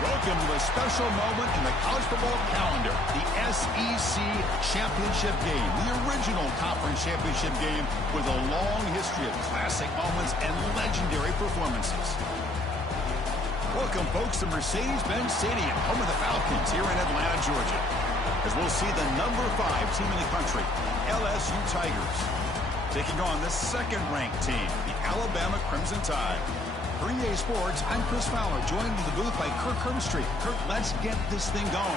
Welcome to a special moment in the college football calendar, the SEC Championship Game, the original conference championship game with a long history of classic moments and legendary performances. Welcome, folks, to Mercedes-Benz Stadium, home of the Falcons here in Atlanta, Georgia, as we'll see the number 5 team in the country, LSU Tigers, taking on the second-ranked team, the Alabama Crimson Tide. For EA Sports, I'm Chris Fowler, joined in the booth by Kirk Herbstreit. Kirk, let's get this thing going.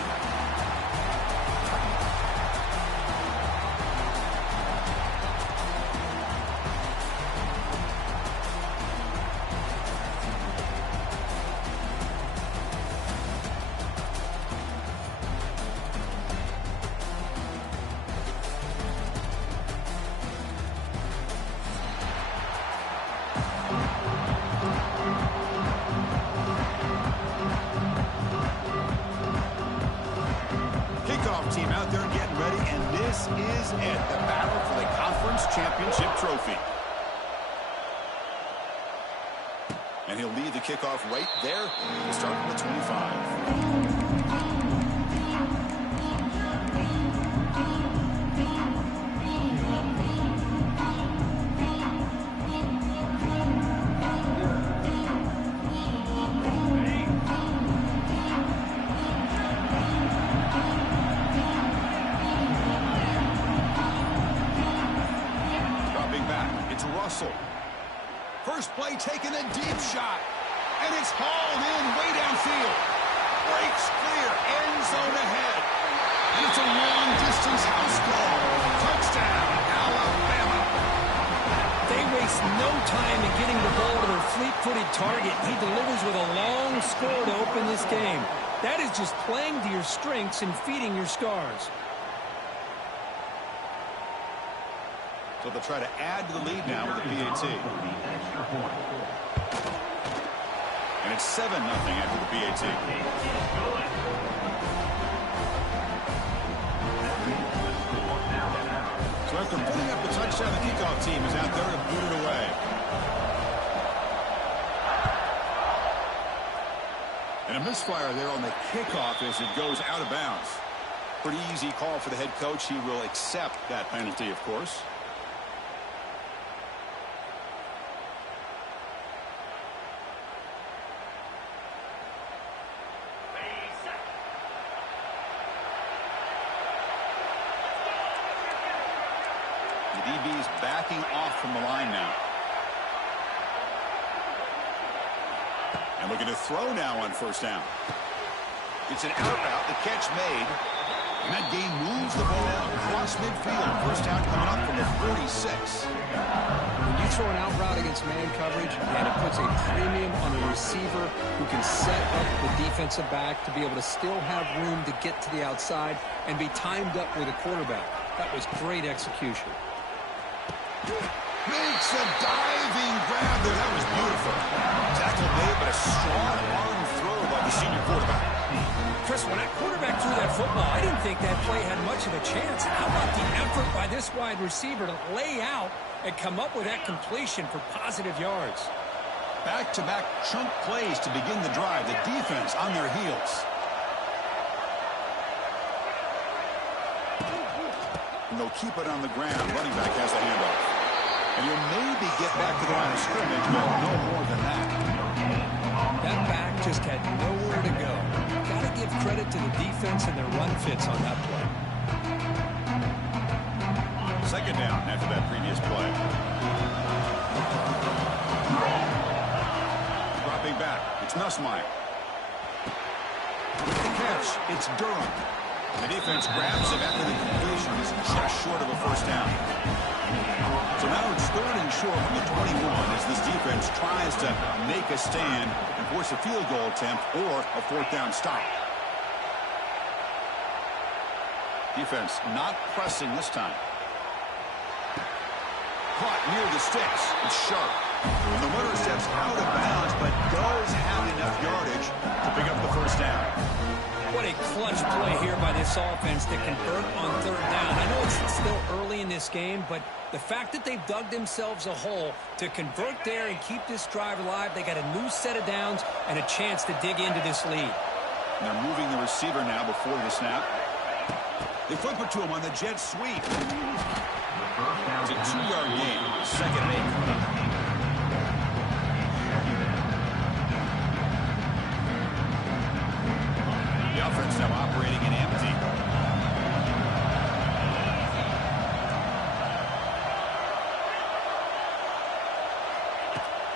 Team out there getting ready, and this is it, the battle for the conference championship trophy. And he'll lead the kickoff right there. We'll start from the 25. First play taking a deep shot, and it's hauled in way downfield. Breaks clear, end zone ahead. And it's a long-distance house call. Touchdown, Alabama. They waste no time in getting the ball to their fleet-footed target. He delivers with a long score to open this game. That is just playing to your strengths and feeding your scars. So they'll try to add to the lead now with the PAT. And it's 7-0 after the PAT. So after putting up the touchdown, the kickoff team is out there to boot it away. And a misfire there on the kickoff as it goes out of bounds. Pretty easy call for the head coach. He will accept that penalty, of course. DB's backing off from the line now. And looking to throw now on first down. It's an out route, the catch made. And that gain moves the ball across midfield. First down coming up from the 46. When you throw an out route against man coverage, and it puts a premium on a receiver who can set up the defensive back to be able to still have room to get to the outside and be timed up with a quarterback. That was great execution. Makes a diving grab there. That was beautiful. Tackle made, but a strong arm throw by the senior quarterback. Chris, when that quarterback threw that football, I didn't think that play had much of a chance. How about the effort by this wide receiver to lay out and come up with that completion for positive yards? Back-to-back chunk plays to begin the drive. The defense on their heels. And they'll keep it on the ground. Running back has the handoff. And you'll maybe get back to the line of scrimmage, but no more than that. That back just had nowhere to go. Got to give credit to the defense and their run fits on that play. Second down after that previous play. Dropping back. It's Nussmeier. With the catch, it's Durham. The defense grabs him after the completion. He's just short of a first down. So now it's 3rd and short from the 21 as this defense tries to make a stand and force a field goal attempt or a 4th down stop. Defense not pressing this time. Caught near the sticks. It's sharp. And the runner steps out of bounds but does have enough yardage to pick up the first down. What a clutch play here by this offense to convert on 3rd down. I know it's still early in this game, but the fact that they've dug themselves a hole to convert there and keep this drive alive, they got a new set of downs and a chance to dig into this lead. And they're moving the receiver now before the snap. They flip it to him on the jet sweep. It's a 2-yard gain. 2nd and 8 coming up. The offense now operating in empty.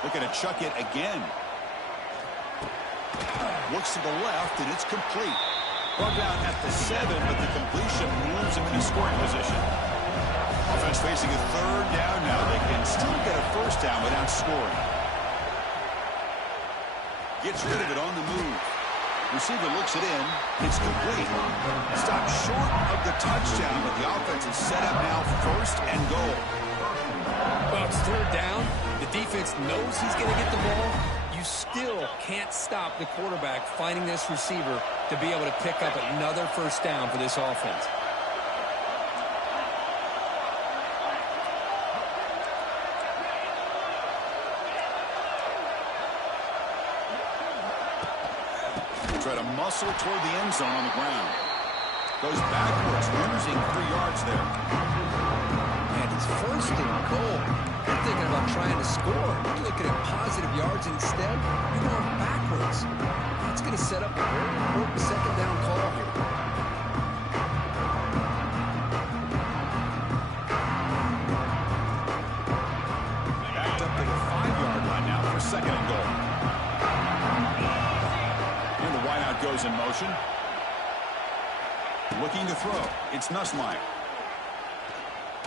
Looking to chuck it again. Looks to the left, and it's complete. Brought down at the 7, but the completion moves him into scoring position. Offense facing a 3rd down now. They can still get a 1st down without scoring. Gets rid of it on the move. Receiver looks it in. It's complete. Stopped short of the touchdown, but the offense is set up now 1st and goal. Well, it's 3rd down. The defense knows he's going to get the ball. You still can't stop the quarterback finding this receiver to be able to pick up another 1st down for this offense. Try to muscle toward the end zone on the ground. Goes backwards, losing 3 yards there. And it's 1st and goal. You're thinking about trying to score. You're looking at positive yards instead. You're going backwards. That's going to set up a very important 2nd down call here. Backed up to the 5-yard line now for 2nd and goal. And the wideout goes in motion. Looking to throw. It's Nussmeier.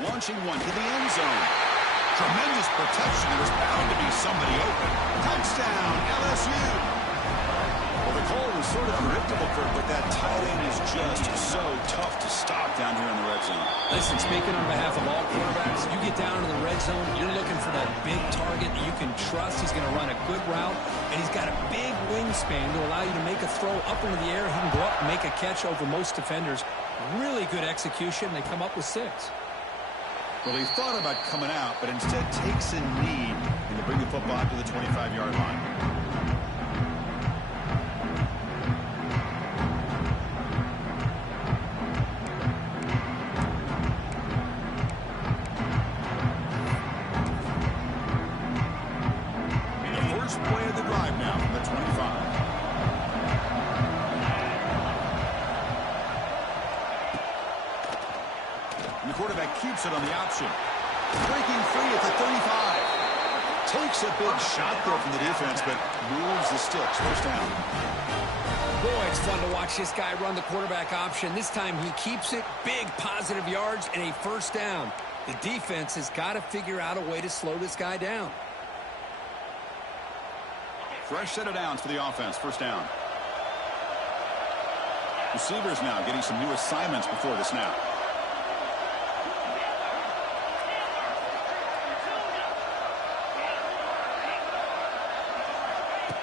Launching one to the end zone. Tremendous protection. There was bound to be somebody open. Touchdown, LSU. Well, the call was sort of predictable, Kirk, but that tight end is just so tough to stop down here in the red zone. Listen, speaking on behalf of all quarterbacks, you get down to the red zone, you're looking for that big target that you can trust. He's going to run a good route, and he's got a big wingspan to allow you to make a throw up into the air. He can go up and make a catch over most defenders. Really good execution. They come up with 6. Well, he thought about coming out, but instead takes a knee and to bring the football to the 25-yard line. The first play of the drive now from the 25. The quarterback keeps it on the option. Breaking free at the 35. Takes a big shot there from the defense, but moves the sticks. 1st down. Boy, it's fun to watch this guy run the quarterback option. This time he keeps it. Big positive yards and a 1st down. The defense has got to figure out a way to slow this guy down. Fresh set of downs for the offense. 1st down. Receivers now getting some new assignments before the snap.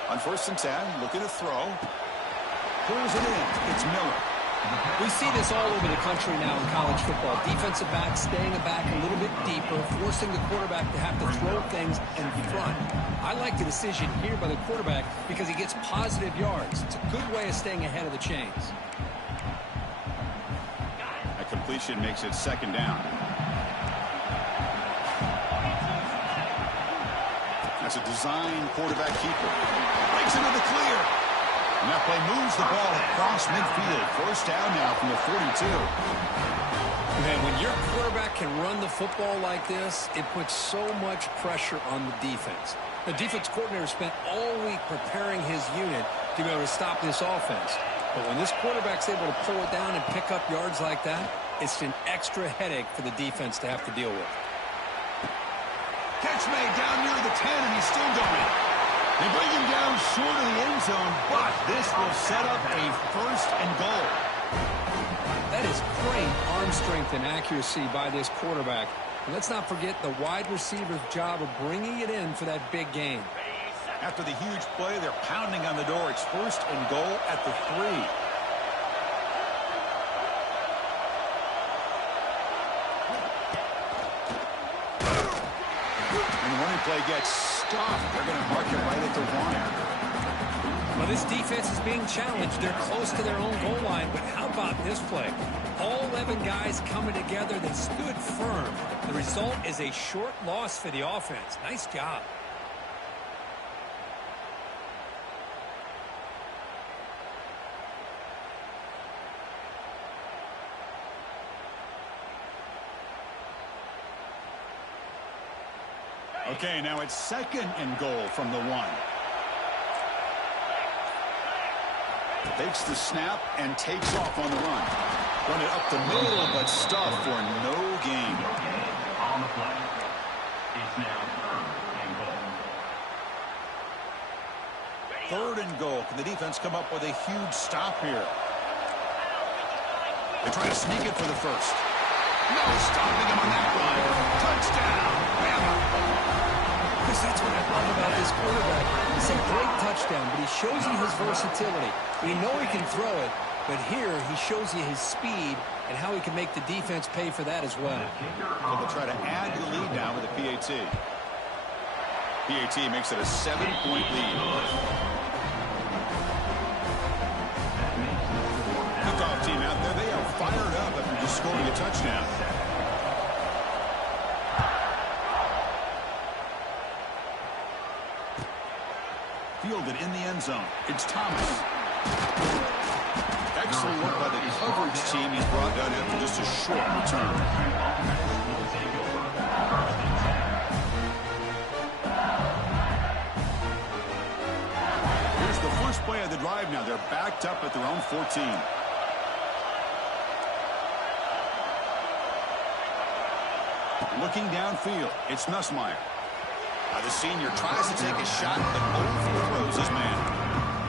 On 1st and 10, looking to throw. Pulls it in. It's Miller. We see this all over the country now in college football. Defensive backs staying back a little bit deeper, forcing the quarterback to have to throw things in front. I like the decision here by the quarterback because he gets positive yards. It's a good way of staying ahead of the chains. That completion makes it 2nd down. That's a design quarterback keeper. Breaks into the clear. And that play moves the ball across midfield. 1st down now from the 42. Man, when your quarterback can run the football like this, it puts so much pressure on the defense. The defense coordinator spent all week preparing his unit to be able to stop this offense. But when this quarterback's able to pull it down and pick up yards like that, it's an extra headache for the defense to have to deal with. Catch made down near the 10, and he's still going. They bring him down short of the end zone, but this will set up a 1st and goal. That is great arm strength and accuracy by this quarterback. And let's not forget the wide receiver's job of bringing it in for that big game. After the huge play, they're pounding on the door. It's 1st and goal at the 3. And the running play gets stopped. They're going to mark it right at the 1. Well, this defense is being challenged. They're close to their own goal line, but how about this play? All 11 guys coming together. They stood firm. The result is a short loss for the offense. Nice job. Okay, now it's 2nd and goal from the 1. Takes the snap and takes off on the run. Run it up the middle, but stuffed for no gain. On the play. It's now 3rd and goal. 3rd and goal. Can the defense come up with a huge stop here? They try to sneak it for the first. No stopping him on that run. Touchdown, Bama. Chris, that's what I love about this quarterback. It's a great touchdown, but he shows you his versatility. We know he can throw it, but here he shows you his speed and how he can make the defense pay for that as well. So they'll try to add to the lead now with a PAT. PAT makes it a 7-point lead. Kickoff team out there, they are fired up after just scoring a touchdown. Fielded in the end zone. It's Thomas. Excellent work by the coverage team. He's brought down after just a short return. Here's the first play of the drive now. They're backed up at their own 14. Looking downfield, it's Nussmeier. The senior tries to take a shot, but overthrows his man.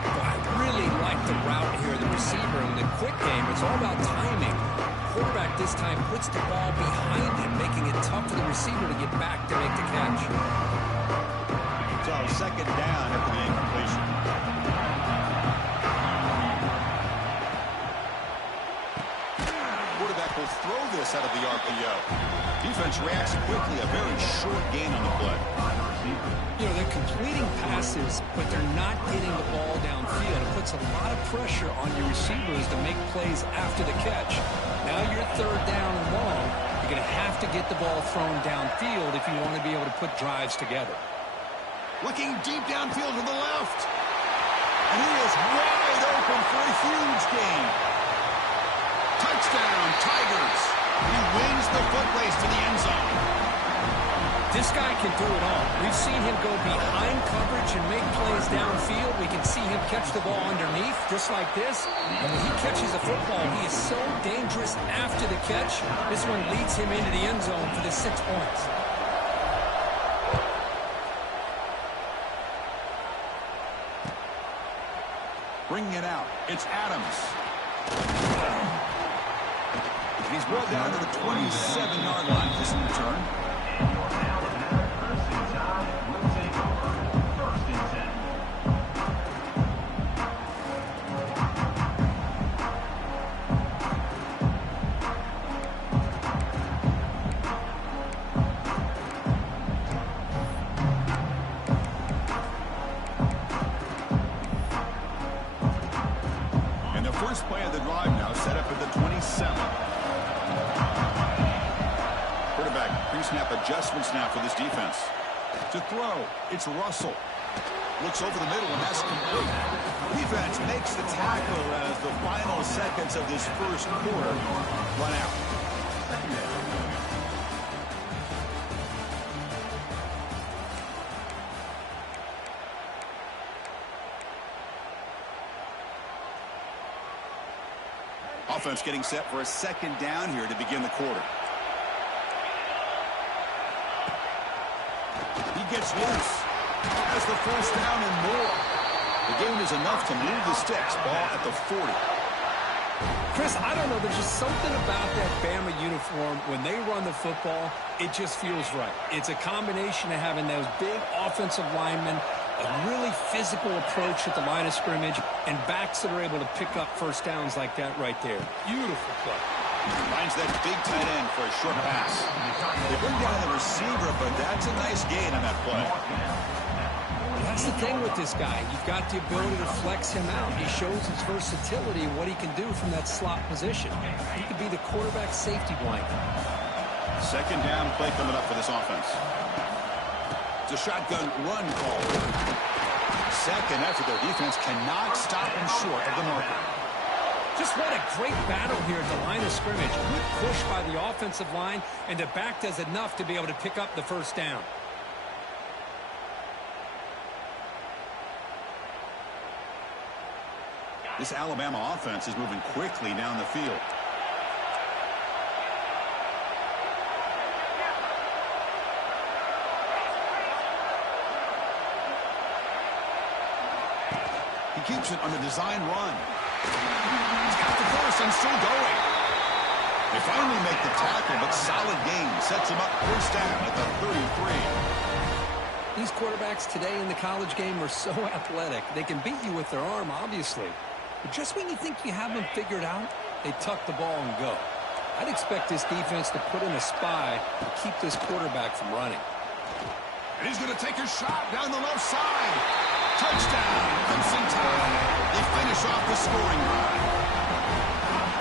Well, I really like the route here, the receiver. In the quick game, it's all about timing. Quarterback this time puts the ball behind him, making it tough for the receiver to get back to make the catch. So 2nd down after the incompletion. Quarterback will throw this out of the RPO. Defense reacts quickly, a very short gain on the play. You know, they're completing passes, but they're not getting the ball downfield. It puts a lot of pressure on your receivers to make plays after the catch. Now you're 3rd down and long. You're going to have to get the ball thrown downfield if you want to be able to put drives together. Looking deep downfield to the left. And he is wide open for a huge gain. Touchdown, Tigers. He wins the foot race to the end zone. This guy can do it all. We've seen him go behind coverage and make plays downfield. We can see him catch the ball underneath, just like this. And when he catches the football, he is so dangerous after the catch. This one leads him into the end zone for the 6 points. Bringing it out, it's Adams. And he's brought down to the 27-yard line for some return. First play of the drive now set up at the 27. Quarterback pre-snap adjustments now for this defense. To throw, it's Russell. Looks over the middle, and that's complete. Defense makes the tackle as the final seconds of this first quarter run out. Offense getting set for a 2nd down here to begin the quarter. He gets loose. Has the first down and more. The gain is enough to move the sticks. Ball at the 40. Chris, I don't know. There's just something about that Bama uniform. When they run the football, it just feels right. It's a combination of having those big offensive linemen, a really physical approach at the line of scrimmage, and backs that are able to pick up first downs like that right there. Beautiful play. Finds that big tight end for a short pass. They bring down the receiver, but that's a nice gain on that play. That That's the thing with this guy. You've got the ability to flex him out. He shows his versatility and what he can do from that slot position. He could be the quarterback safety blanket. Second down play coming up for this offense. It's a shotgun run call. Second effort, their defense cannot stop him short of the marker. Just what a great battle here at the line of scrimmage. Good push by the offensive line, and the back does enough to be able to pick up the first down. This Alabama offense is moving quickly down the field. He keeps it on the design run. He's got the course and still going. They finally make the tackle, but solid gain sets him up first down at the 33. These quarterbacks today in the college game are so athletic. They can beat you with their arm, obviously. But just when you think you have them figured out, they tuck the ball and go. I'd expect this defense to put in a spy to keep this quarterback from running. And he's going to take a shot down the left side. Touchdown, Crimson Tide. They finish off the scoring drive.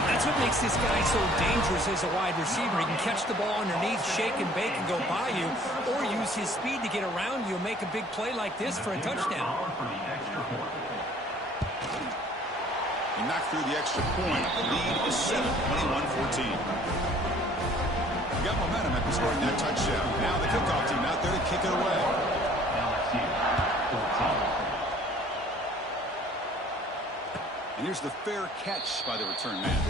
That's what makes this guy so dangerous as a wide receiver. He can catch the ball underneath, shake and bake, and go by you, or use his speed to get around you and make a big play like this for a touchdown. He knocked through the extra point. The lead is 7, 21-14. Got momentum after scoring that touchdown. Now the kickoff team out there to kick it away. LSU, 14. And here's the fair catch by the return man.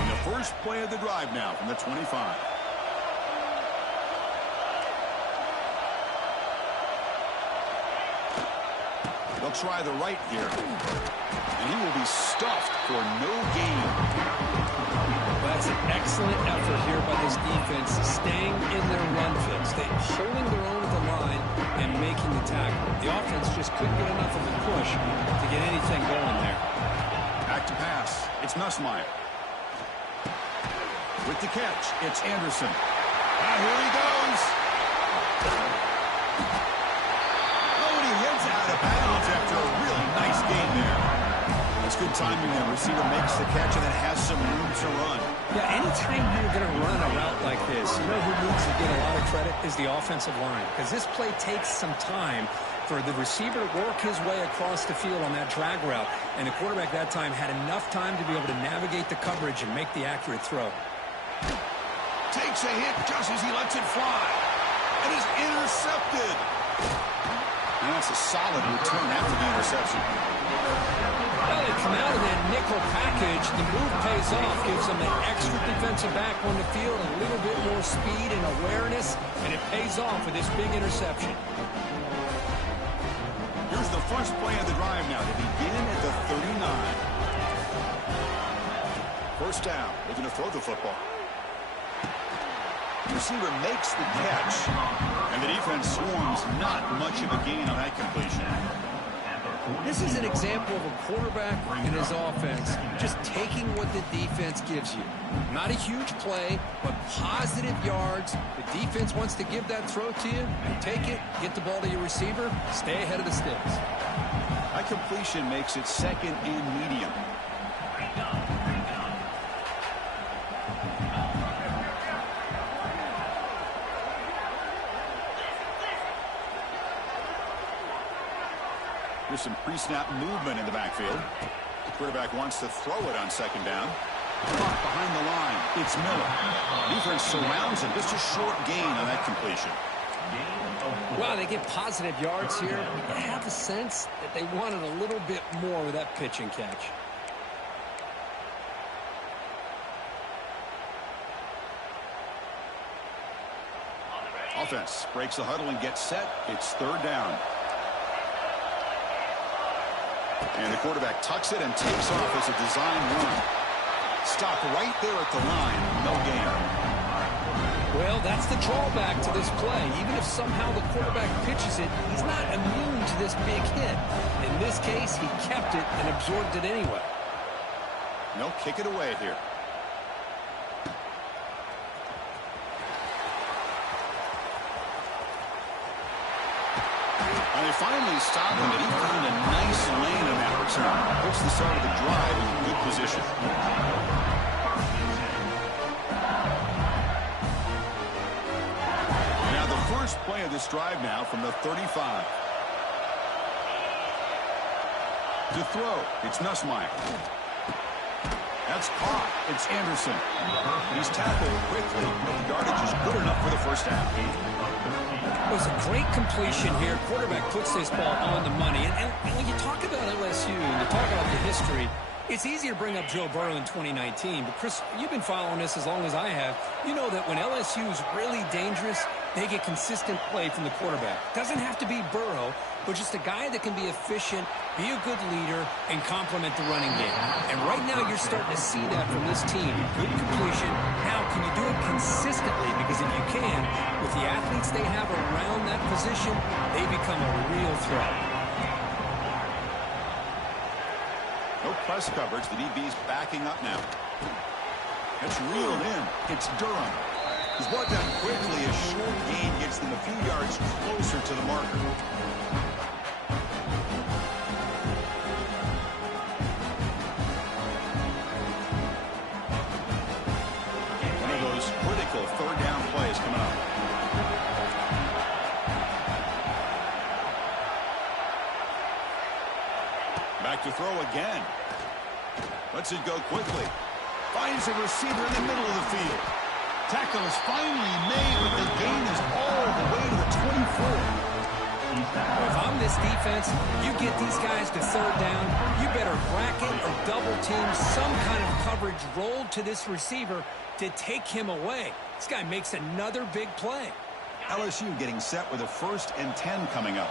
And the first play of the drive now from the 25. They'll try the right here. And he will be stuffed for no gain. That's an excellent effort here by this defense, staying in their run fix. They're holding their own at the line and making the tackle. The offense just couldn't get enough of a push to get anything going there. Back to pass. It's Nussmeier. With the catch, it's Anderson. And here he goes. Heads out of bounds after a really nice game there. That's good timing there. Receiver makes the catch and then has some room to run. Yeah, anytime you're going to run a route like this, you know who needs to get a lot of credit is the offensive line. Because this play takes some time for the receiver to work his way across the field on that drag route. And the quarterback that time had enough time to be able to navigate the coverage and make the accurate throw. Takes a hit just as he lets it fly. And is intercepted. And that's a solid return after the interception. Well, they come out of that nickel package. The move pays off, gives them an extra defensive back on the field, a little bit more speed and awareness, and it pays off with this big interception. Here's the first play of the drive now to begin at the 39. First down. Looking to throw the football. The receiver makes the catch, and the defense swarms not much of a gain on that completion. This is an example of a quarterback and his offense just taking what the defense gives you. Not a huge play, but positive yards. The defense wants to give that throw to you. You take it, get the ball to your receiver, stay ahead of the sticks. That completion makes it second and medium. There's some pre-snap movement in the backfield. The quarterback wants to throw it on second down. Caught behind the line. It's Miller. Defense surrounds him. Just a short gain on that completion. Well, they get positive yards here. You have the sense that they wanted a little bit more with that pitch and catch. Offense breaks the huddle and gets set. It's third down. And the quarterback tucks it and takes off as a design run. Stop right there at the line. No gain. Well, that's the drawback to this play. Even if somehow the quarterback pitches it, he's not immune to this big hit. In this case, he kept it and absorbed it anyway. And they'll kick it away here. And they finally stop him, and he found a nice lane on that return. Puts the start of the drive in good position. Now the first play of this drive now from the 35. To throw, it's Nussmeier. That's caught. It's Anderson. He's tackled quickly, but the yardage is good enough for the first down. It was a great completion here. Quarterback puts this ball on the money. And when you talk about LSU and you talk about the history, it's easy to bring up Joe Burrow in 2019. But, Chris, you've been following this as long as I have. You know that when LSU is really dangerous, they get consistent play from the quarterback. Doesn't have to be Burrow, but just a guy that can be efficient, be a good leader, and complement the running game. And right now you're starting to see that from this team. Good completion. Now, can you do it consistently? Because if you can, with the athletes they have around that position, they become a real threat. No press coverage. The DB's backing up now. That's reeled in. It's Durham. He's brought down quickly. A short gain gets them a few yards closer to the marker. One of those critical third down plays coming up. Back to throw again. Lets it go quickly. Finds a receiver in the middle of the field. Tackle is finally made, but the gain is all the way to the 24. If I'm this defense, you get these guys to third down, you better bracket or double team some kind of coverage rolled to this receiver to take him away. This guy makes another big play. LSU getting set with a 1st and 10 coming up.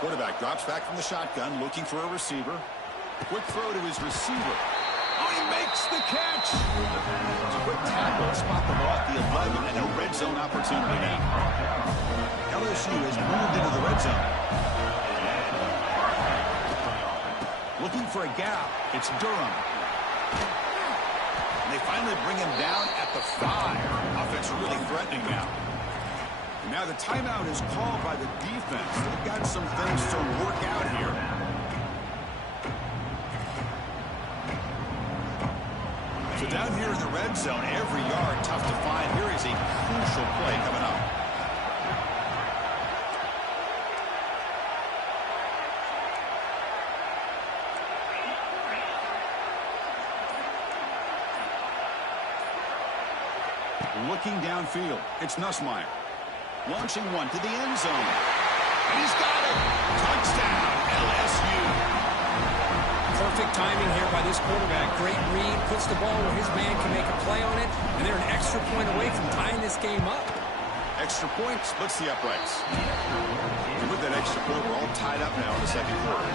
Quarterback drops back from the shotgun, looking for a receiver. Quick throw to his receiver. Oh, he makes the catch! It's a quick tackle, spot the ball at the 11, and a red zone opportunity now. LSU has moved into the red zone. Looking for a gap. It's Durham. And they finally bring him down at the 5. Offense really threatening now. Now the timeout is called by the defense. They've got some things to work out here. So down here in the red zone, every yard tough to find. Here is a crucial play coming up. Looking downfield, it's Nussmeier. Launching one to the end zone. And he's got it. Touchdown, LSU. Perfect timing here by this quarterback. Great read. Puts the ball where his man can make a play on it. And they're an extra point away from tying this game up. Extra point splits the uprights. And with that extra point, we're all tied up now in the second quarter.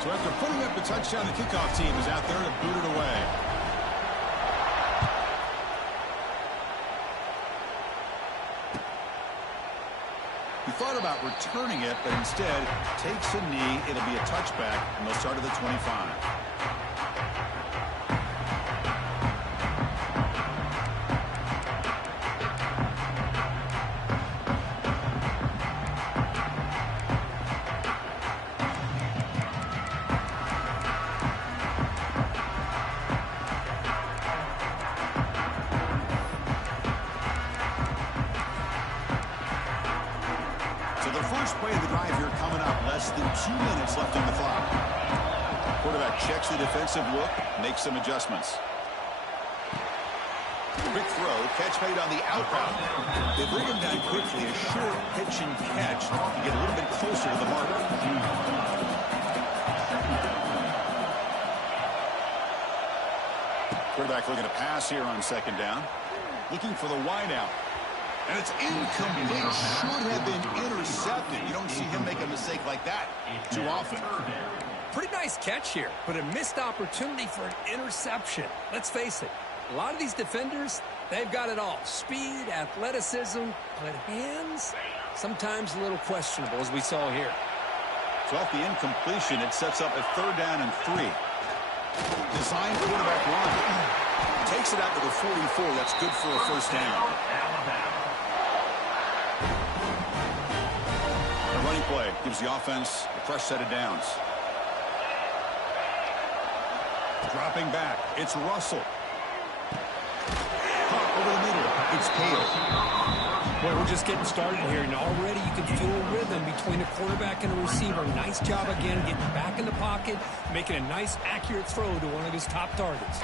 So after putting up the touchdown, the kickoff team is out there to boot it away. He thought about returning it, but instead takes a knee. It'll be a touchback, and they'll start at the 25. First play of the drive here coming up. Less than 2 minutes left on the clock. Quarterback checks the defensive look, makes some adjustments. Quick throw, catch made on the out route. They bring him down quickly. A short pitch and catch to get a little bit closer to the marker. Quarterback looking to pass here on second down. Looking for the wide out. And it's incomplete. Should have been intercepted. You don't see him make a mistake like that too often. Pretty nice catch here, but a missed opportunity for an interception. Let's face it, A lot of these defenders, they've got it all. Speed, athleticism, but hands, sometimes a little questionable, as we saw here. So off the incompletion, it sets up a 3rd down and 3. Design quarterback run. Takes it out to the 44. That's good for a 1st down. The running play gives the offense a fresh set of downs. Dropping back, it's Russell. Pop over the middle, it's Cale. Boy, we're just getting started here, and already you can feel a rhythm between a quarterback and a receiver. Nice job again getting back in the pocket, making a nice, accurate throw to one of his top targets.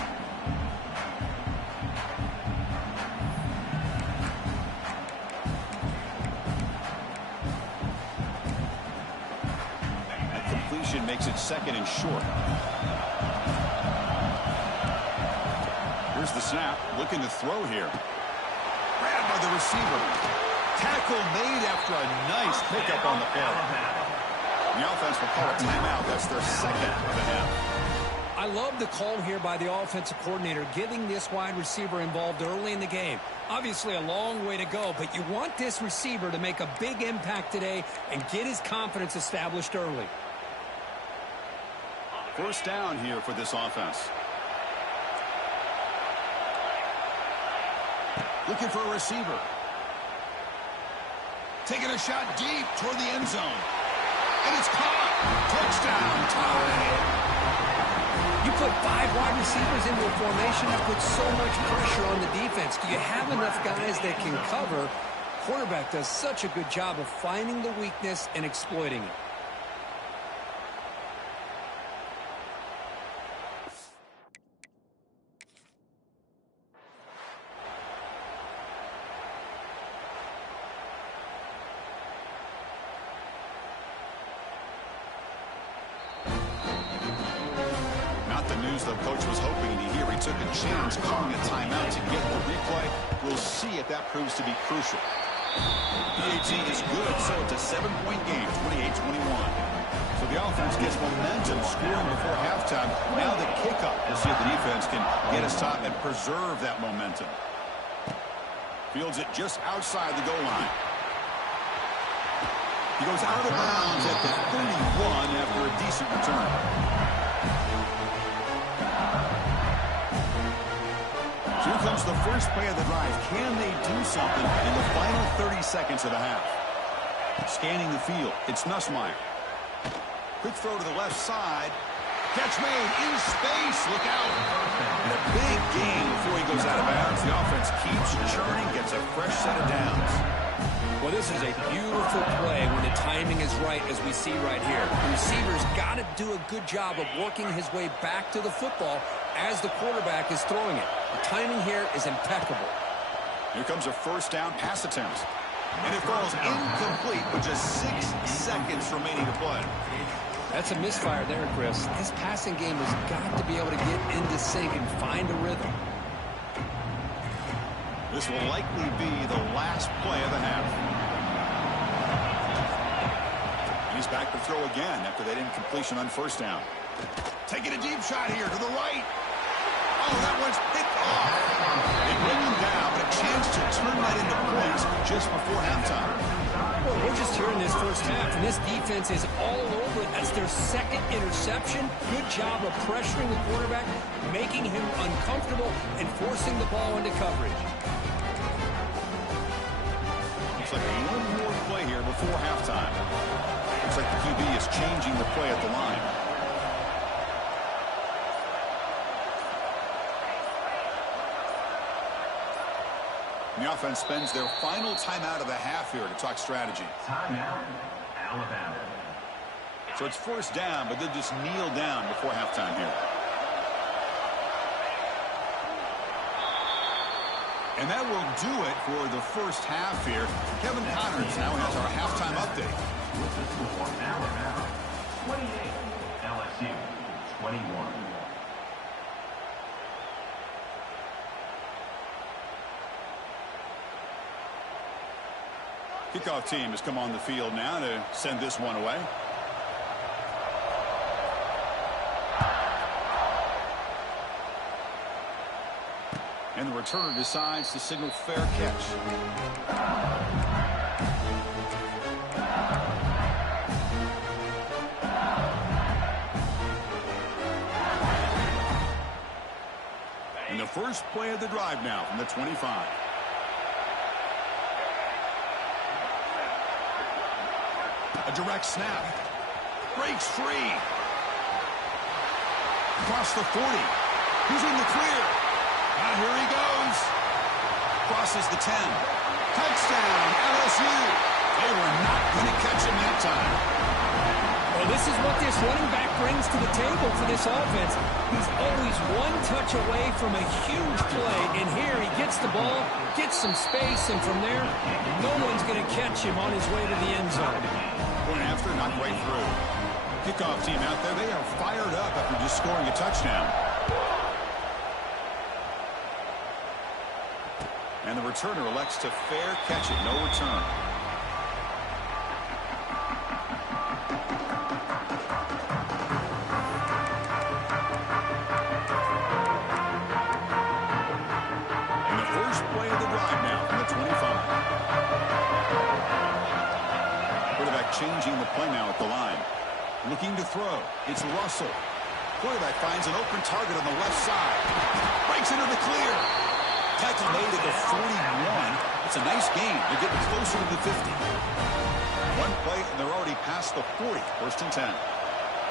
That completion makes it 2nd and short. Here's the snap, looking to throw here. Grabbed by the receiver. Tackle made after a nice pickup on the play. The offense will call a timeout. That's their 2nd of the half. I love the call here by the offensive coordinator, getting this wide receiver involved early in the game. Obviously a long way to go, but you want this receiver to make a big impact today and get his confidence established early. 1st down here for this offense. Looking for a receiver. Taking a shot deep toward the end zone. And it's caught. Touchdown. Tie. You put 5 wide receivers into a formation, that puts so much pressure on the defense. Do you have enough guys that can cover? Quarterback does such a good job of finding the weakness and exploiting it. The coach was hoping to hear. He took a chance calling a timeout to get the replay. We'll see if that proves to be crucial. PAT is good, so it's a 7-point game, 28-21. So the offense gets momentum scoring before halftime. Now the kickoff. We'll see if the defense can get a stop and preserve that momentum. Fields it just outside the goal line. He goes out of bounds at the 31 after a decent return. Here comes the first play of the drive. Can they do something in the final 30 seconds of the half? Scanning the field, it's Nussmeier. Quick throw to the left side. Catch made in space. Look out. And a big gain before he goes out of bounds. The offense keeps churning, gets a fresh set of downs. Well, this is a beautiful play when the timing is right, as we see right here. The receiver's got to do a good job of working his way back to the football as the quarterback is throwing it. The timing here is impeccable. Here comes a 1st down pass attempt. And it falls incomplete with just 6 seconds remaining to play. That's a misfire there, Chris. This passing game has got to be able to get into sync and find a rhythm. This will likely be the last play of the half. He's back to throw again after that incompletion on 1st down. Taking a deep shot here to the right. Oh, that one's picked off. They bring him down, but a chance to turn that into points just before halftime. Well, we're just here in this 1st half, and this defense is all over it. That's their 2nd interception. Good job of pressuring the quarterback, making him uncomfortable, and forcing the ball into coverage. Looks like one more play here before halftime. Looks like the QB is changing the play at the line. And the offense spends their final timeout of the half here to talk strategy. Timeout, Alabama. So it's 1st down, but they'll just kneel down before halftime here. And that will do it for the 1st half here. Kevin Connors now has our halftime update. With the score, Alabama 28, LSU 21. Kickoff team has come on the field now to send this one away. And the returner decides to signal fair catch. And the first play of the drive now from the 25. A direct snap. Breaks free. Across the 40. He's in the clear. Now here he goes. Crosses the 10. Touchdown, LSU. They were not going to catch him that time. Well, this is what this running back brings to the table for this offense. He's always one touch away from a huge play, and here he gets the ball, gets some space, and from there, no one's going to catch him on his way to the end zone. Point after, not right through. Kickoff team out there, they are fired up after just scoring a touchdown. And the returner elects to fair catch it, no return. And the first play of the drive now from the 25. Quarterback changing the play now at the line. Looking to throw. It's Russell. Quarterback finds an open target on the left side. Breaks into the clear. Tackle made at the 41. It's a nice game. They're getting closer to the 50. One play, and they're already past the 40. First and 10.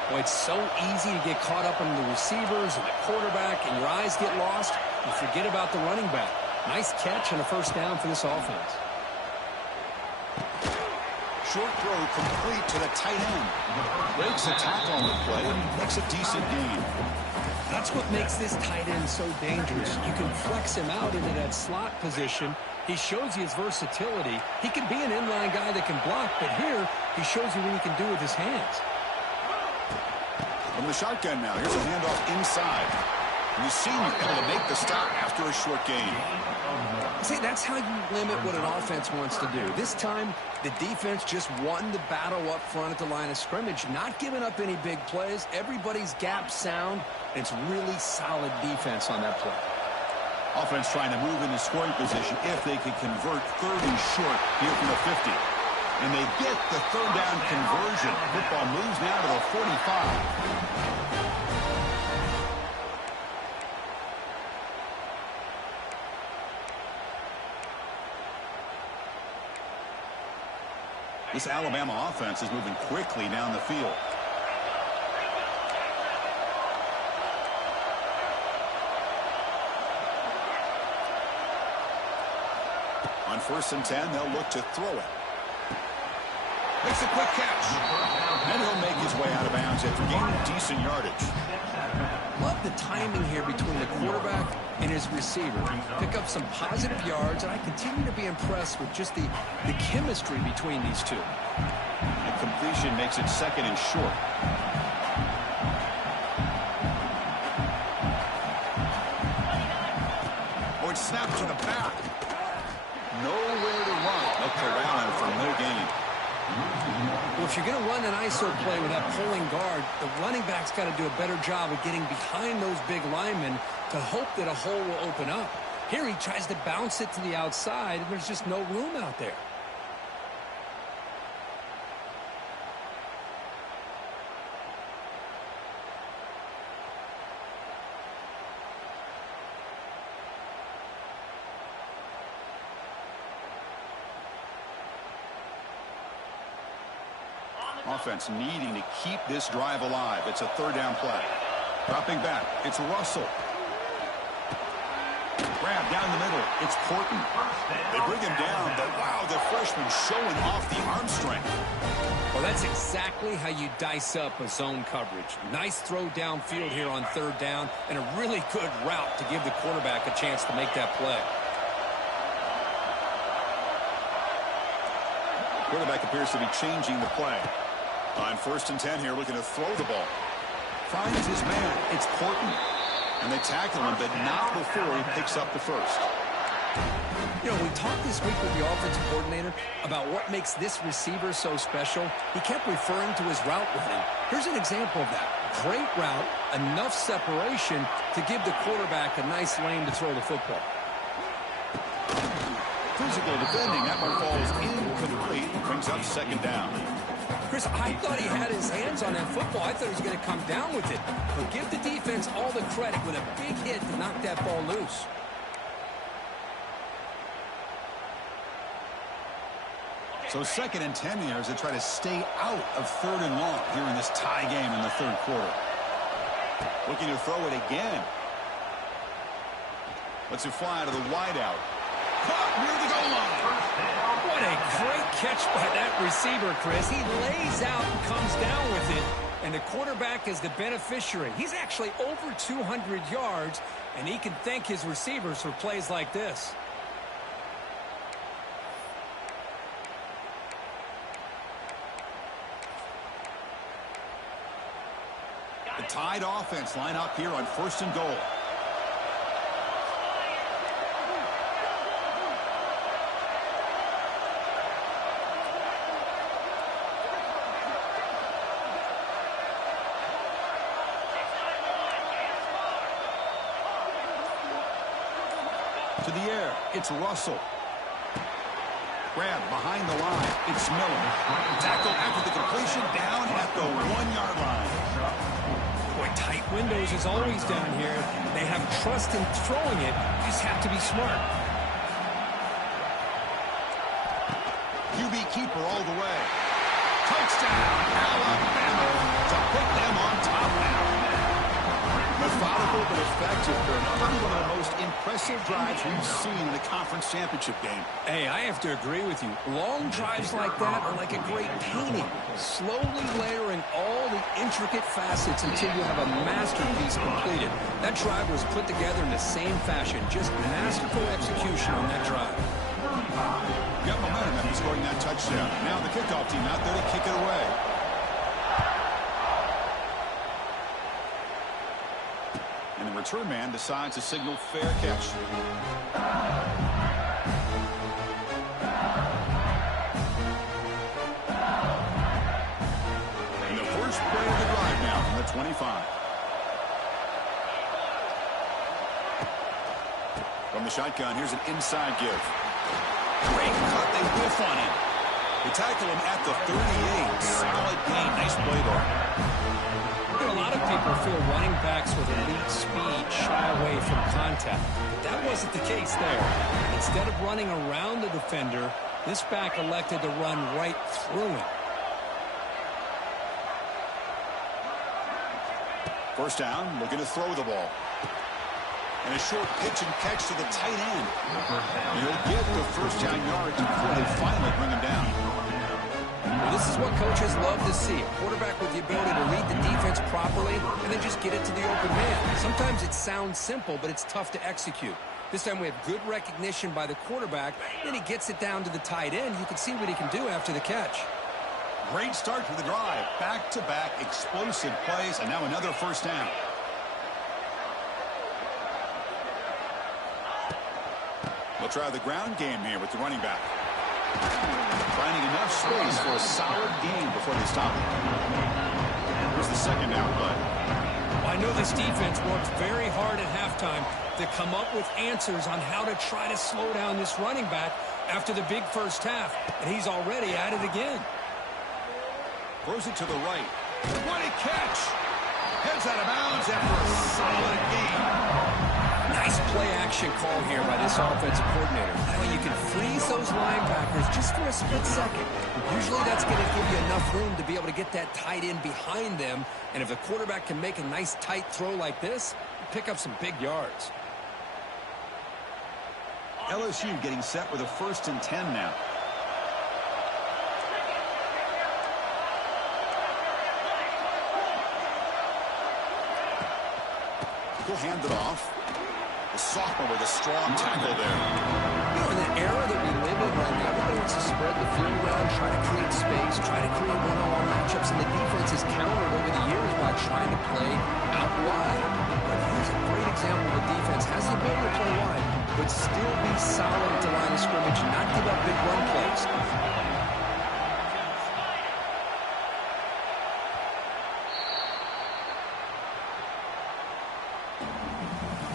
Well, it's so easy to get caught up in the receivers and the quarterback, and your eyes get lost. You forget about the running back. Nice catch and a first down for this offense. Short throw complete to the tight end. Breaks a tackle on the play and makes a decent gain. That's what makes this tight end so dangerous. You can flex him out into that slot position. He shows you his versatility. He can be an inline guy that can block, but here he shows you what he can do with his hands. From the shotgun now, here's a handoff inside. And you see him able to make the stop after a short gain. See, that's how you limit what an offense wants to do. This time, the defense just won the battle up front at the line of scrimmage, not giving up any big plays. Everybody's gap sound. It's really solid defense on that play. Offense trying to move into scoring position if they could convert third and short here from the 50. And they get the third down conversion. Football moves now to the 45. This Alabama offense is moving quickly down the field. On first and 10, they'll look to throw it. Makes a quick catch. And he'll make his way out of bounds after gaining decent yardage. Love the timing here between the quarterback and his receiver. Pick up some positive yards, and I continue to be impressed with just the chemistry between these two. The completion makes it second and short. Oh, it's snapped to the back. Nowhere to run. They'll corral him for no gain. Well, if you're going to run an ISO play with that pulling guard, the running back's got to do a better job of getting behind those big linemen to hope that a hole will open up. Here he tries to bounce it to the outside, and there's just no room out there. Offense needing to keep this drive alive. It's a third down play. Dropping back. It's Russell. Grab down the middle. It's Porton. They bring him down, but wow, the freshman showing off the arm strength. Well, that's exactly how you dice up a zone coverage. Nice throw downfield here on third down, and a really good route to give the quarterback a chance to make that play. Quarterback appears to be changing the play. On first and 10 here, looking to throw the ball. Finds his man. It's Porton. And they tackle him, but not before he picks up the first. You know, we talked this week with the offensive coordinator about what makes this receiver so special. He kept referring to his route running. Here's an example of that. Great route, enough separation to give the quarterback a nice lane to throw the football. physical defending. That one falls incomplete. Brings up second down. Chris, I thought he had his hands on that football. I thought he was going to come down with it. But give the defense all the credit with a big hit to knock that ball loose. So 2nd and 10 here as they try to stay out of 3rd and long here in this tie game in the 3rd quarter. Looking to throw it again. Lets it fly out of the wideout. Caught near the goal line. What a great catch by that receiver, Chris. He lays out and comes down with it, and the quarterback is the beneficiary. He's actually over 200 yards, and he can thank his receivers for plays like this. The Tide offense line up here on 1st and goal. To the air, it's Russell. Grab behind the line, it's Miller. Tackle after the completion, down at the 1-yard line. Boy, tight windows is always down here. They have trust in throwing it. You just have to be smart. QB keeper all the way. Touchdown, Alabama, to put them on top now. Methodical but effective. Probably one of the most impressive drives we've seen in a conference championship game. Hey, I have to agree with you. Long drives like that are like a great painting. Slowly layering all the intricate facets until you have a masterpiece completed. That drive was put together in the same fashion. Just masterful execution on that drive. Got momentum after scoring that touchdown. Now the kickoff team out there to kick it away. And the return man decides to signal fair catch. And the first play of the drive now from the 25. From the shotgun, here's an inside give. Great cut, they whiff on him. They tackle him at the 38. Solid gain, nice play there. A lot of people feel running backs with elite speed shy away from contact. But that wasn't the case there. Instead of running around the defender, this back elected to run right through him. First down, looking to throw the ball. And a short pitch and catch to the tight end. He'll get the first down yards before they finally bring him down. Well, this is what coaches love to see. A quarterback with the ability to read the defense properly and then just get it to the open man. Sometimes it sounds simple, but it's tough to execute. This time we have good recognition by the quarterback. Then he gets it down to the tight end. You can see what he can do after the catch. Great start to the drive. Back-to-back explosive plays, and now another first down. They'll try the ground game here with the running back. Finding enough space for a solid gain before they stop it. Here's the second down play. Well, I know this defense worked very hard at halftime to come up with answers on how to try to slow down this running back after the big first half, and he's already at it again. Throws it to the right. What a catch! Heads out of bounds after a solid gain. Nice play-action call here by this offensive coordinator. That way you can freeze those linebackers just for a split second. Usually that's going to give you enough room to be able to get that tight end behind them. And if the quarterback can make a nice tight throw like this, pick up some big yards. LSU getting set with a 1st and 10 now. He'll hand it off. The sophomore with a strong tackle there. You know, in the era that we live in right now, everybody wants to spread the field around, try to create space, try to create one-on-one matchups, and the defense has countered over the years by trying to play out wide. But here's a great example of a defense has the ability to play wide, but still be solid at the line of scrimmage and not give up big run plays.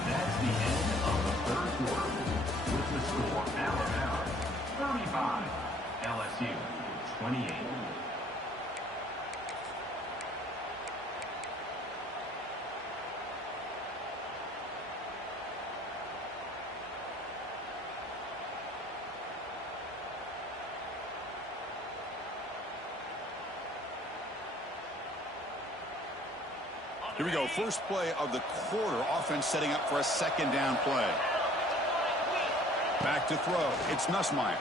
That's the end of the third quarter. With the score, Alabama Here we go. First play of the quarter. Offense setting up for a second down play. Back to throw. It's Nussmeier.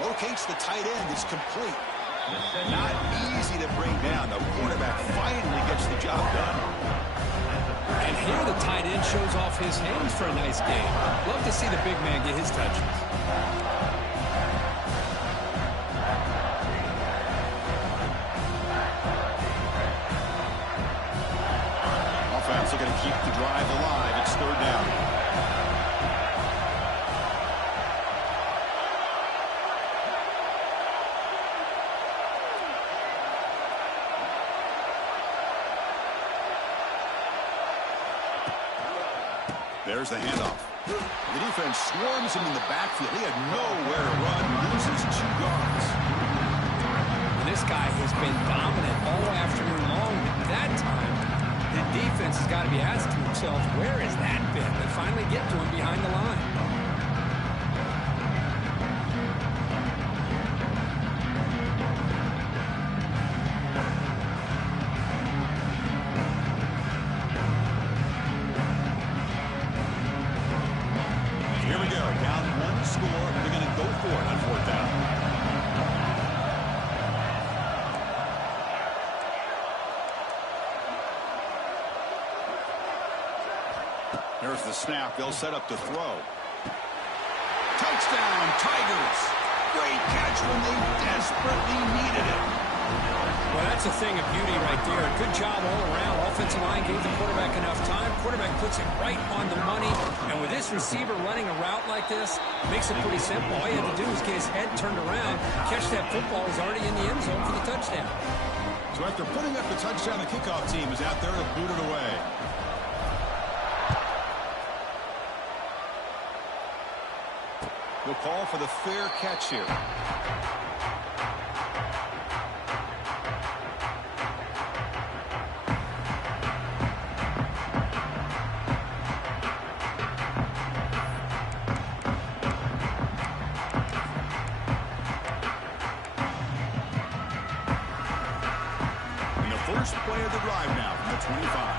Locates the tight end. It's complete. Not easy to bring down. The quarterback finally gets the job done. And here the tight end shows off his hands for a nice game. Love to see the big man get his touches. Offense looking to keep the drive alive. It's third down. There's the handoff. The defense swarms him in the backfield. He had nowhere to run. Loses 2 yards. And this guy has been dominant all afternoon long. That time, the defense has got to be asking themselves, where has that been? They finally get to him behind the line. Here's the snap. They'll set up to throw. Touchdown, Tigers. Great catch when they desperately needed it. Well, that's a thing of beauty right there. Good job all around. Offensive line gave the quarterback enough time. Quarterback puts it right on the money. And with this receiver running a route like this, makes it pretty simple. All you have to do is get his head turned around, catch that football. He's already in the end zone for the touchdown. So after putting up the touchdown, the kickoff team is out there to boot it away. We'll call for the fair catch here. And the first play of the drive now from the 25.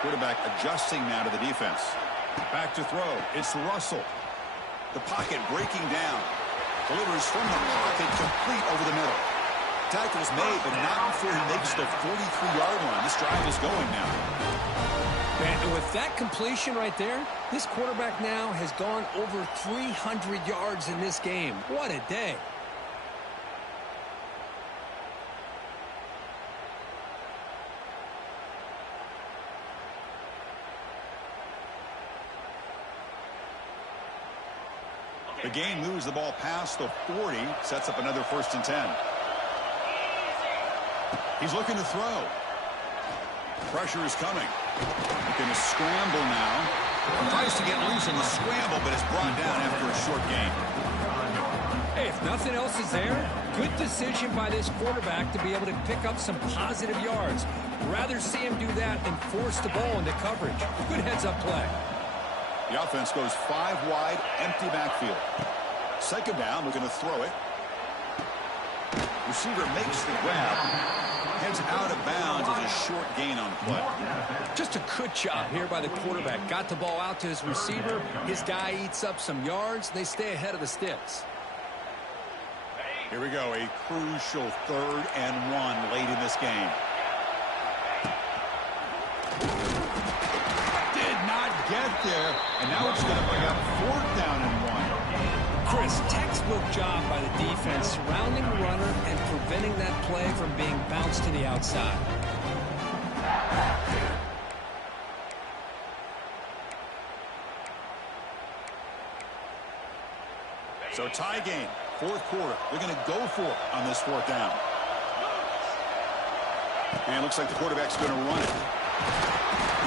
Quarterback adjusting now to the defense. Back to throw. It's Russell. The pocket breaking down. Delivers from the pocket complete over the middle. Tackle's made, but not before he makes the 43-yard line. This drive is going now. And with that completion right there, this quarterback now has gone over 300 yards in this game. What a day. The game moves the ball past the 40, sets up another 1st and 10. He's looking to throw. Pressure is coming. Going to scramble now. Tries to get loose in the scramble, but is brought down after a short gain. Hey, if nothing else is there, good decision by this quarterback to be able to pick up some positive yards. Rather see him do that than force the ball into coverage. Good heads-up play. The offense goes 5 wide, empty backfield. Second down, looking to throw it. Receiver makes the grab. Heads out of bounds as a short gain on the play. Just a good job here by the quarterback. Got the ball out to his receiver. His guy eats up some yards. They stay ahead of the sticks. Here we go, a crucial 3rd and 1 late in this game. Get there, and now it's going to bring up 4th down and 1. Chris, textbook job by the defense surrounding the runner and preventing that play from being bounced to the outside. So tie game, 4th quarter. They're going to go for it on this 4th down. And it looks like the quarterback's going to run it.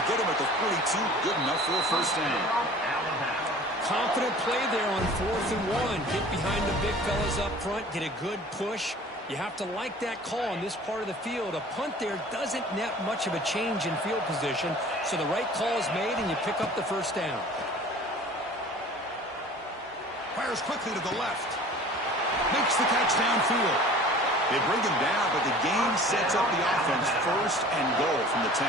Get him at the 42, good enough for a 1st down. Confident play there on 4th and 1. Get behind the big fellas up front, get a good push. You have to like that call in this part of the field. A punt there doesn't net much of a change in field position, so the right call is made and you pick up the 1st down. Fires quickly to the left. Makes the catch downfield. They bring him down, but the game sets up the offense first and goal from the 10.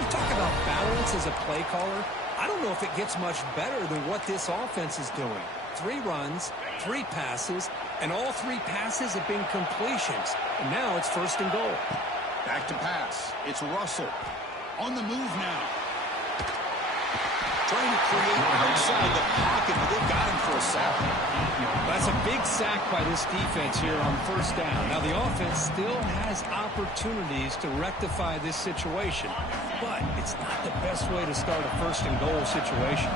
You talk about balance as a play caller. I don't know if it gets much better than what this offense is doing. 3 runs, 3 passes, and all 3 passes have been completions. And now it's first and goal. Back to pass. It's Russell. On the move now. Trying to create outside the pocket, but they've got him for a sack. That's a big sack by this defense here on first down. Now, the offense still has opportunities to rectify this situation, but it's not the best way to start a first and goal situation.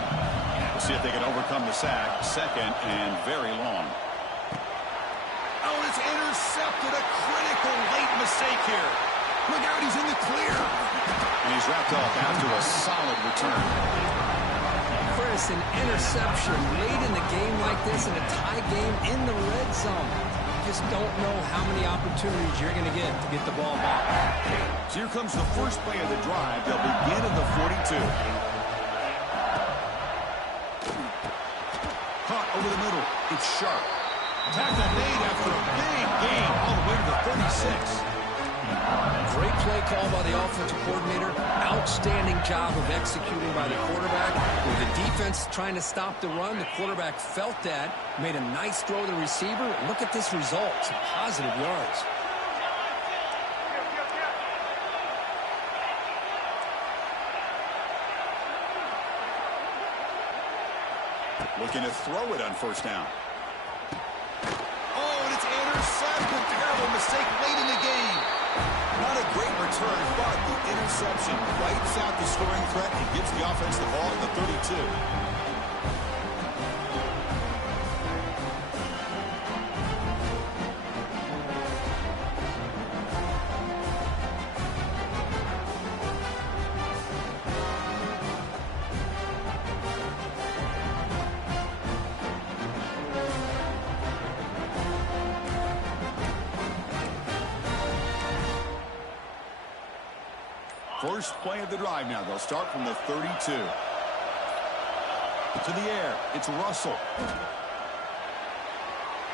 We'll see if they can overcome the sack. Second and very long. Oh, it's intercepted. A critical late mistake here. Look out, he's in the clear. And he's wrapped up after a solid return. Chris, an interception late in the game like this in a tie game in the red zone. You just don't know how many opportunities you're going to get the ball back. So here comes the first play of the drive. They'll begin at the 42. Caught over the middle. It's Sharp. Tackle made after a big gain all the way to the 36. Great play call by the offensive coordinator. Outstanding job of executing by the quarterback. With the defense trying to stop the run, the quarterback felt that, made a nice throw to the receiver. Look at this result. Some positive yards. Looking to throw it on first down. Oh, and it's intercepted. Terrible mistake late in the game. Not a great return, but the interception wipes out the scoring threat and gives the offense the ball at the 32. First play of the drive now. They'll start from the 32. To the air. It's Russell.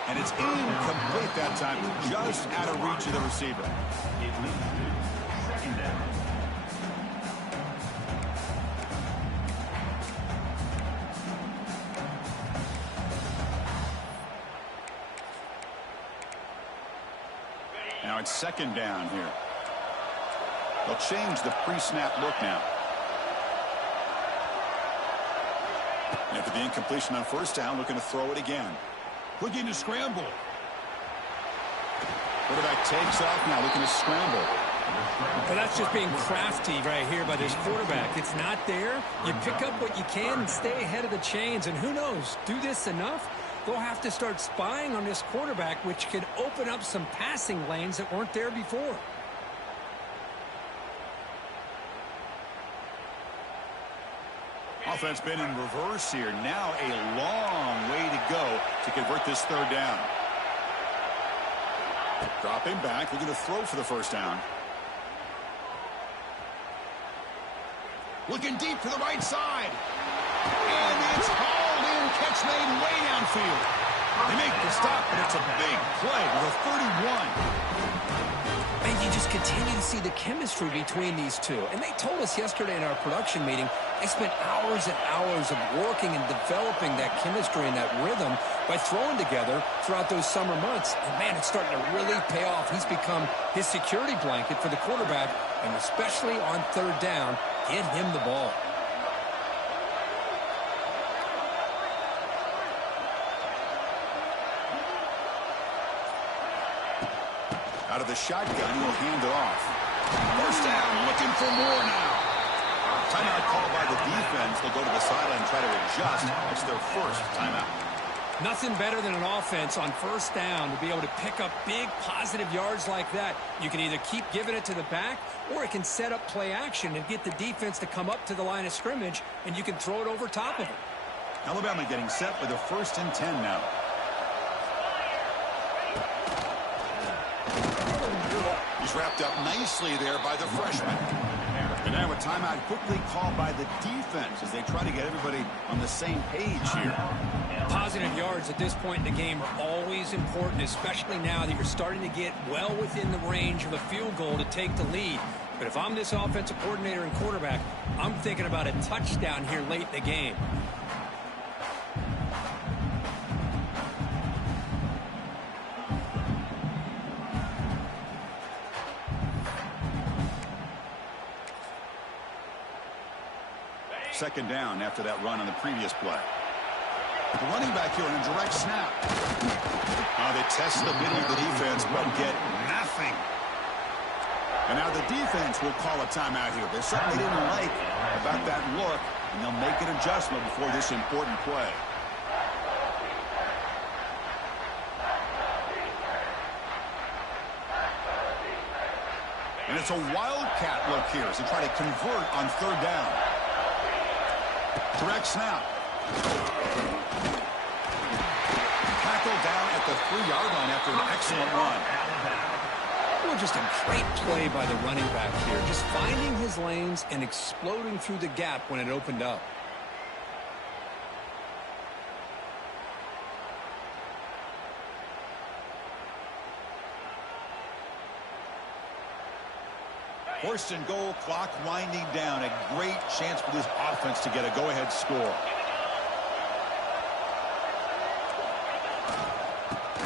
And it's incomplete that time. Just out of reach of the receiver. Second down. Now it's second down here. They'll change the pre-snap look now. After the incompletion on first down, looking to throw it again. Looking to scramble. Quarterback takes off now, looking to scramble. But that's just being crafty right here by this quarterback. It's not there. You pick up what you can and stay ahead of the chains. And who knows, do this enough, they'll have to start spying on this quarterback, which could open up some passing lanes that weren't there before. Offense been in reverse here. Now a long way to go to convert this third down. Dropping back. Looking to throw for the first down. Looking deep to the right side. And it's hauled in. Catch made way downfield. They make the stop, but it's a big play with a 31. And you just continue to see the chemistry between these two. And they told us yesterday in our production meeting, they spent hours and hours of working and developing that chemistry and that rhythm by throwing together throughout those summer months. And, man, it's starting to really pay off. He's become his security blanket for the quarterback, and especially on third down, get him the ball. Out of the shotgun, he'll hand it off. First down, looking for more now. Timeout called by the defense. They'll go to the sideline and try to adjust. It's their first timeout. Nothing better than an offense on first down to be able to pick up big positive yards like that. You can either keep giving it to the back, or it can set up play action and get the defense to come up to the line of scrimmage, and you can throw it over top of it. Alabama getting set for the 1st and 10 now. He's wrapped up nicely there by the freshman. And now a timeout quickly called by the defense as they try to get everybody on the same page here. Positive yards at this point in the game are always important, especially now that you're starting to get well within the range of a field goal to take the lead. But if I'm this offensive coordinator and quarterback, I'm thinking about a touchdown here late in the game. Second down after that run on the previous play. The running back here on a direct snap. They test the middle of the defense, but get nothing. And now the defense will call a timeout here. They certainly didn't like about that look, and they'll make an adjustment before this important play. And it's a wildcat look here as they try to convert on third down. Direct snap. Tackled down at the 3-yard line after an excellent run. Well, just a great play by the running back here. Just finding his lanes and exploding through the gap when it opened up. First and goal, clock winding down. A great chance for this offense to get a go-ahead score.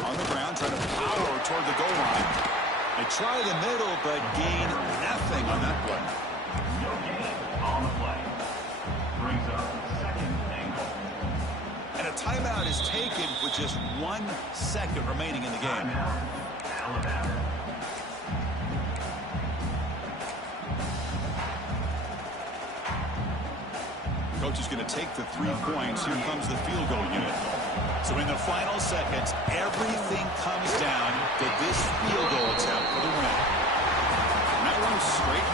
On the ground, trying to power toward the goal line. They try the middle, but gain nothing on that play. No gain on the play. Brings up second and goal. And a timeout is taken with just 1 second remaining in the game. Timeout, Alabama. Coach is going to take the 3 points. Here comes the field goal unit. So in the final seconds, everything comes down to this field goal attempt for the win. And that one's straight